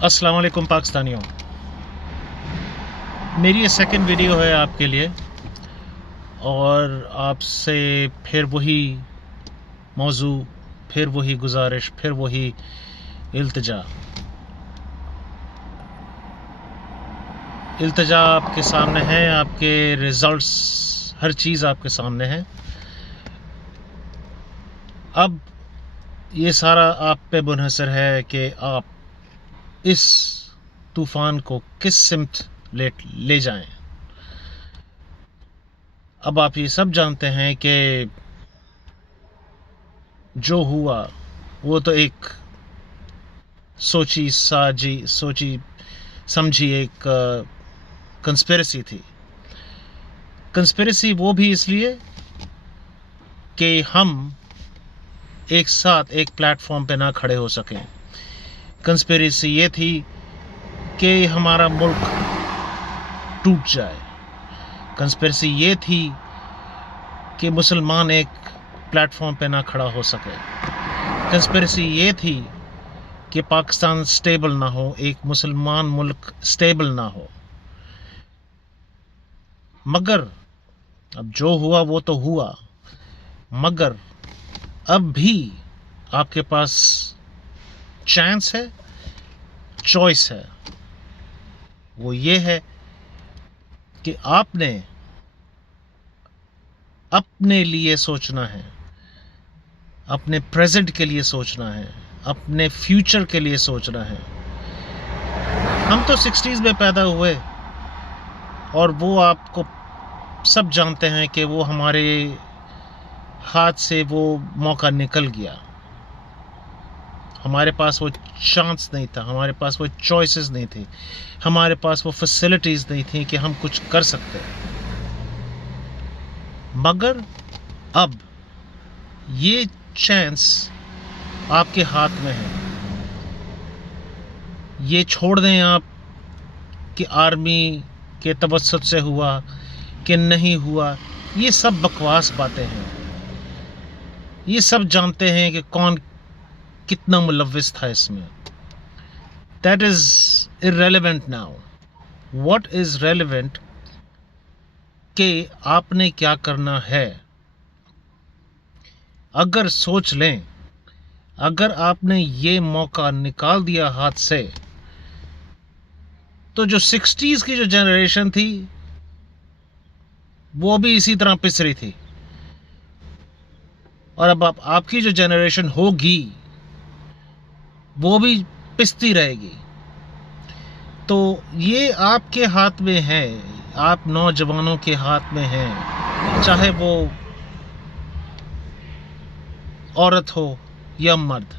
अस्सलाम वालेकुम पाकिस्तानियों, मेरी ये सेकंड वीडियो है आपके लिए और आपसे फिर वही मौजू, फिर वही गुजारिश, फिर वही इल्तिजा आपके सामने है, आपके रिज़ल्ट्स, हर चीज़ आपके सामने है। अब ये सारा आप पे मुनहसर है कि आप इस तूफ़ान को किस सिमत ले जाएं। अब आप ये सब जानते हैं कि जो हुआ वो तो एक सोची समझी एक कंस्पिरेसी थी। कंस्पिरेसी वो भी इसलिए कि हम एक साथ एक प्लेटफॉर्म पे ना खड़े हो सकें। कंस्पिरेसी ये थी कि हमारा मुल्क टूट जाए। कंस्पिरेसी ये थी कि मुसलमान एक प्लेटफॉर्म पे ना खड़ा हो सके। कंस्पिरेसी ये थी कि पाकिस्तान स्टेबल ना हो, एक मुसलमान मुल्क स्टेबल ना हो। मगर अब जो हुआ वो तो हुआ, मगर अब भी आपके पास चांस है, चॉइस है। वो ये है कि आपने अपने लिए सोचना है, अपने प्रेजेंट के लिए सोचना है, अपने फ्यूचर के लिए सोचना है। हम तो 60s में पैदा हुए और वो आपको सब जानते हैं कि वो हमारे हाथ से वो मौका निकल गया। हमारे पास वो चांस नहीं था, हमारे पास वो चॉइसेस नहीं थी, हमारे पास वो फैसिलिटीज़ नहीं थी कि हम कुछ कर सकते। मगर अब ये चांस आपके हाथ में है। ये छोड़ दें आप कि आर्मी के तवज्जुह से हुआ कि नहीं हुआ, ये सब बकवास बातें हैं। ये सब जानते हैं कि कौन कितना मुलव्विस था इसमें। That is irrelevant now. What is relevant कि आपने क्या करना है। अगर सोच लें, अगर आपने ये मौका निकाल दिया हाथ से, तो जो 60s की जो जनरेशन थी वो भी इसी तरह पिस रही थी, और अब आपकी जो जनरेशन होगी वो भी पिसती रहेगी। तो ये आपके हाथ में है, आप नौजवानों के हाथ में है, चाहे वो औरत हो या मर्द।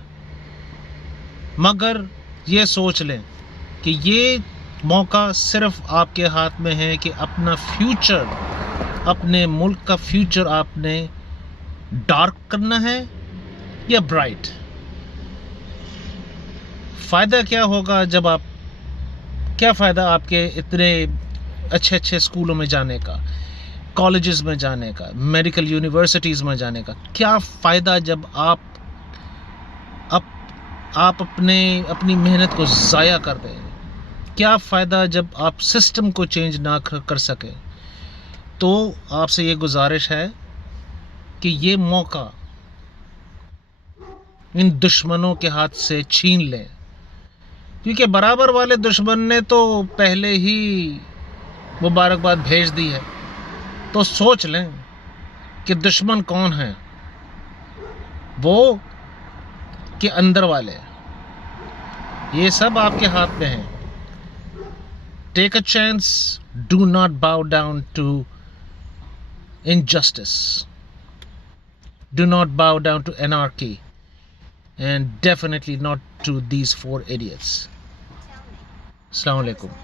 मगर ये सोच लें कि ये मौका सिर्फ आपके हाथ में है कि अपना फ्यूचर, अपने मुल्क का फ्यूचर आपने डार्क करना है या ब्राइट। फ़ायदा क्या होगा जब आप, क्या फ़ायदा आपके इतने अच्छे अच्छे स्कूलों में जाने का, कॉलेजेस में जाने का, मेडिकल यूनिवर्सिटीज़ में जाने का? क्या फ़ायदा जब आप अपनी मेहनत को ज़ाया कर दें? क्या फ़ायदा जब आप सिस्टम को चेंज ना कर सकें? तो आपसे ये गुजारिश है कि ये मौका इन दुश्मनों के हाथ से छीन लें, क्योंकि बराबर वाले दुश्मन ने तो पहले ही मुबारकबाद भेज दी है। तो सोच लें कि दुश्मन कौन है, वो कि अंदर वाले। ये सब आपके हाथ में है। Take a chance, do not bow down to injustice, do not bow down to anarchy, and definitely not to these four idiots. Assalamu alaikum.